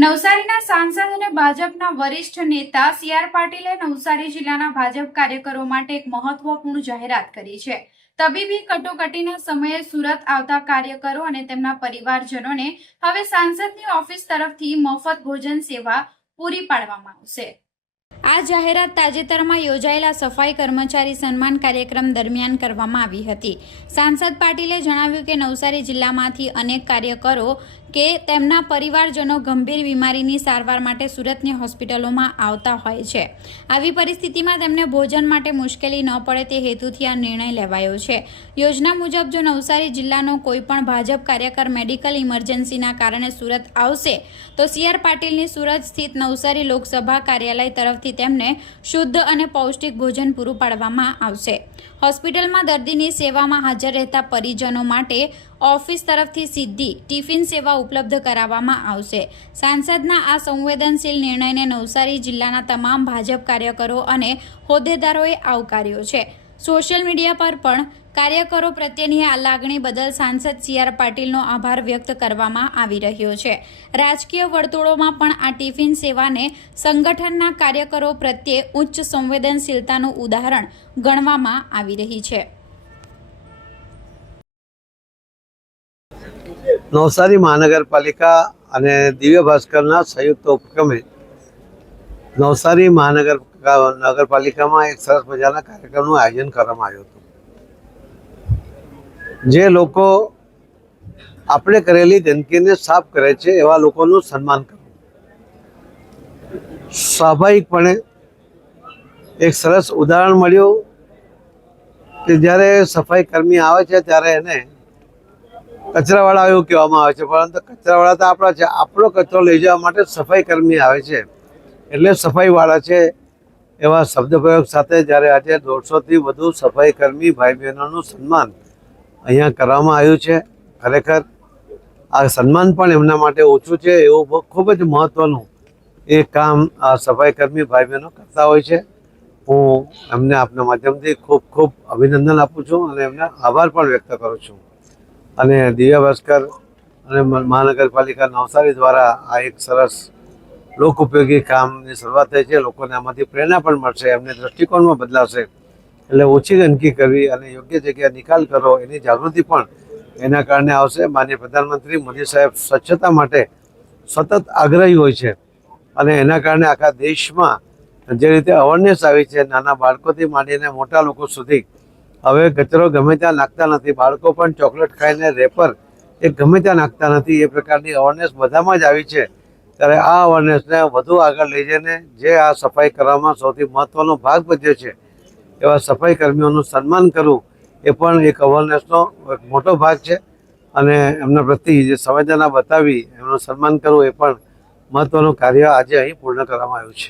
નવસારીના સાંસદ અને ભાજપના વરિષ્ઠ નેતા સી.આર. પાટીલે નવસારી જિલ્લાના ભાજપ કાર્યકરો માટે એક મહત્વપૂર્ણ જાહેરાત કરી છે. તબીબી કટોકટીના સમયે સુરત આવતા કાર્યકરો અને તેમના પરિવારજનોને હવે સાંસદની ઓફિસ તરફથી મફત ભોજન સેવા પૂરી પાડવામાં આવશે. આ જાહેરાત તાજેતરમાં યોજાયેલા સફાઈ કર્મચારી સન્માન કાર્યક્રમ દરમિયાન કરવામાં આવી હતી. સાંસદ પાટીલે જણાવ્યું કે નવસારી જિલ્લામાંથી અનેક કાર્યકરો કે તેમના પરિવારજનો ગંભીર બીમારીની સારવાર માટે સુરતની હોસ્પિટલોમાં આવતા હોય છે. આવી પરિસ્થિતિમાં તેમને ભોજન માટે મુશ્કેલી ન પડે તે હેતુથી આ નિર્ણય લેવાયો છે. યોજના મુજબ જો નવસારી જિલ્લાનો કોઈ પણ ભાજપ કાર્યકર મેડિકલ ઇમરજન્સીના કારણે સુરત આવશે તો સી.આર. પાટીલની સુરત સ્થિત નવસારી લોકસભા કાર્યાલય તરફથી તેમને શુદ્ધ અને પૌષ્ટિક ભોજન પૂરું પાડવામાં આવશે. હોસ્પિટલમાં દર્દીની સેવામાં હાજર રહેતા પરિજનો માટે ઓફિસ તરફથી સીધી ટિફિન સેવા ઉપલબ્ધ કરાવવામાં આવશે. સાંસદના આ સંવેદનશીલ નિર્ણયને નવસારી જિલ્લાના તમામ ભાજપ કાર્યકરો અને હોદ્દેદારોએ આવકાર્યો છે. સોશિયલ મીડિયા પર પણ કાર્યકરો પ્રત્યેની આ લાગણી બદલ સાંસદ સી.આર. પાટીલનો આભાર વ્યક્ત કરવામાં આવી રહ્યો છે. રાજકીય વર્તુળોમાં પણ આ ટિફિન સેવાને સંગઠનના કાર્યકરો પ્રત્યે ઉચ્ચ સંવેદનશીલતાનું ઉદાહરણ ગણવામાં આવી રહી છે. નવસારી મહાનગરપાલિકા અને દિવ્ય ભાસ્કરના સંયુક્ત ઉપક્રમે નવસારી નગરપાલિકામાં એક સરસ મજાના કાર્યક્રમનું આયોજન કરવામાં આવ્યું હતું. જે લોકો આપણે કરેલી ગંદકીને સાફ કરે છે એવા લોકોનું સન્માન કરવું. સ્વાભાવિકપણે એક સરસ ઉદાહરણ મળ્યું કે જ્યારે સફાઈ કર્મી આવે છે ત્યારે એને કચરાવાળા એવું કહેવામાં આવે છે, પરંતુ કચરાવાળા તો આપણા છે. આપણો કચરો લઈ જવા માટે સફાઈ કર્મી આવે છે એટલે સફાઈવાળા છે એવા શબ્દ પ્રયોગ સાથે જ્યારે આજે 150થી વધુ સફાઈ કર્મી ભાઈ બહેનોનું સન્માન અહીંયા કરવામાં આવ્યું છે. ખરેખર આ સન્માન પણ એમના માટે ઓછું છે એવું ખૂબ જ મહત્ત્વનું એ કામ આ સફાઈ કર્મી ભાઈ બહેનો કરતા હોય છે. હું એમને આપના માધ્યમથી ખૂબ ખૂબ અભિનંદન આપું છું અને એમને આભાર પણ વ્યક્ત કરું છું. અને દિવ્ય ભાસ્કર અને મહાનગરપાલિકા નવસારી દ્વારા આ એક સરસ લોક ઉપયોગી કામની શરૂઆત થઈ છે. લોકોને આમાંથી પ્રેરણા પણ મળશે, એમને દૃષ્ટિકોણમાં બદલાશે. એટલે ઓછી ગંદકી કરવી અને યોગ્ય જગ્યાએ નિકાલ કરો એની જાગૃતિ પણ એના કારણે આવશે. માનનીય પ્રધાનમંત્રી મોદી સાહેબ સ્વચ્છતા માટે સતત આગ્રહી હોય છે અને એના કારણે આખા દેશમાં જે રીતે અવેરનેસ આવી છે, નાના બાળકોથી માંડીને મોટા લોકો સુધી હવે કચરો ગમે ત્યાં નાખતા નથી. બાળકો પણ ચોકલેટ ખાઈને રેપર એ ગમે ત્યાં નાખતા નથી. એ પ્રકારની અવેરનેસ બધામાં જ આવી છે. ત્યારે આ અવેરનેસને વધુ આગળ લઈ જઈને જે આ સફાઈ કરવામાં સૌથી મહત્ત્વનો ભાગ ભજવે છે એવા સફાઈ કર્મીઓનું સન્માન કરવું એ પણ એક અવેરનેસનો એક મોટો ભાગ છે. અને એમના પ્રત્યે જે સંવેદના બતાવી એમનું સન્માન કરવું એ પણ મહત્ત્વનું કાર્ય આજે અહીં પૂર્ણ કરવામાં આવ્યું છે.